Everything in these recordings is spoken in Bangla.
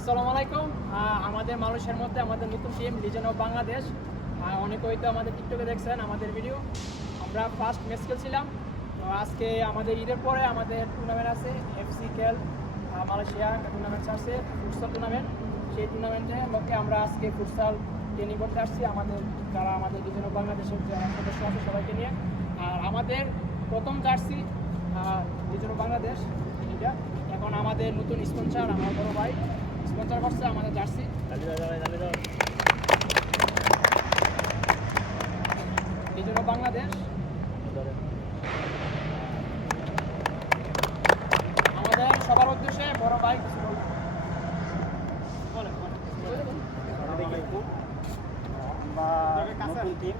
আসসালামু আলাইকুম। আমাদের মানুষের মধ্যে আমাদের নতুন টিম লিজেন্ড অফ বাংলাদেশ। অনেকে হয়তো আমাদের টিকটকে দেখছেন আমাদের ভিডিও। আমরা ফার্স্ট ম্যাচ খেলছিলাম। তো আজকে আমাদের ঈদের পরে আমাদের টুর্নামেন্ট আছে, এফসি খেল মালয়েশিয়া টুর্নামেন্ট আছে, ফুটসাল টুর্নামেন্ট। সেই টুর্নামেন্টে লোকে আমরা আজকে ফুটসাল ট্রেনিং করতে আসছি আমাদের যারা আমাদের লিজেন্ড অফ বাংলাদেশের যারা সদস্য আছে সবাইকে নিয়ে। আর আমাদের প্রথম জার্সি লিজেন্ড অফ বাংলাদেশ এটা। এখন আমাদের নতুন স্পন্সর আমার বড় ভাই স্পন্সর করছে আমাদের জার্সি। লিজেন্ড অফ বাংলাদেশ আমাদের সবার উদ্দেশ্যে বড় ভাই কিছু বলেন। নতুন টিম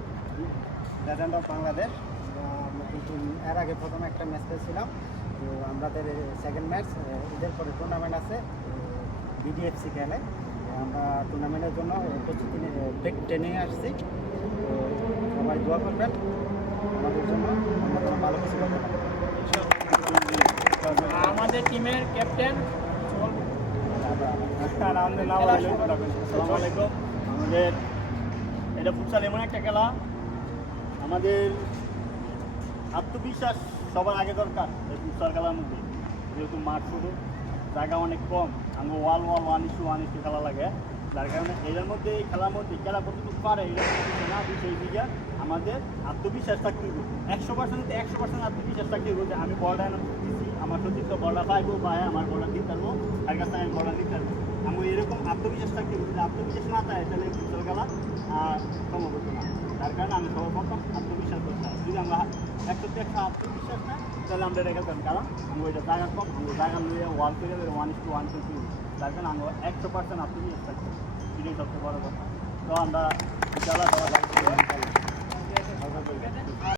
লিজেন্ড অফ বাংলাদেশ নতুন টিম। এর আগে প্রথম একটা ম্যাচ খেলছিলাম। তো আমাদের সেকেন্ড ম্যাচ ঈদের পরে টুর্নামেন্ট আছে বিডিএফসি খেলে। আমরা টুর্নামেন্টের জন্য প্রস্তুতি ট্রেনিংয়ে আসছি। তো সবাই দোয়া করবেন আমাদের জন্য, আমরা যেন ভালো কিছু করতে পারি। আমাদের টিমের ক্যাপ্টেন আসসালামু আলাইকুম। আমাদের এটা ফুটসাল এমন একটা খেলা, আমাদের আত্মবিশ্বাস সবার আগে দরকার এই ফুটসাল খেলার মধ্যে। যেহেতু মাঠ শুরু, জায়গা অনেক কম, আমরা ওয়ান ইস্যু খেলা লাগে, যার কারণে এটার মধ্যে এই খেলার মধ্যে খেলা কতটুকু পারে এটা না সেই দিকে আমাদের আত্মবিশ্বাস থাকতে হবে। 100% আত্মবিশ্বাস থাকতে হবে যে আমি বলটা দিচ্ছি, আমার সতীর্থ বলটা পাইবো বা আমার বলটা দিতে পারবো, তার কাছে আমি বলটা দিতে পারবো। আমি এরকম আত্মবিশ্বাস থাকতে হবে। যদি আত্মবিশ্বাস না থাকে তাহলে ফুটবল খেলা সম্ভব হতো না। তার কারণে আমি সর্বপ্রথম আত্মবিশ্বাস করতে হয়। যদি আমরা 100% আত্মবিশ্বাস না তাহলে আমরা এটা খেলতাম, কারণ আমি ওইটা জায়গা কম, জায়গা নিয়ে ওয়াল করে 1:1 তার কারণে আমরা 100% আত্মবিশ্বাস থাকতে, এটাই সবচেয়ে বড় কথা। তো আমরা খেলা দেওয়া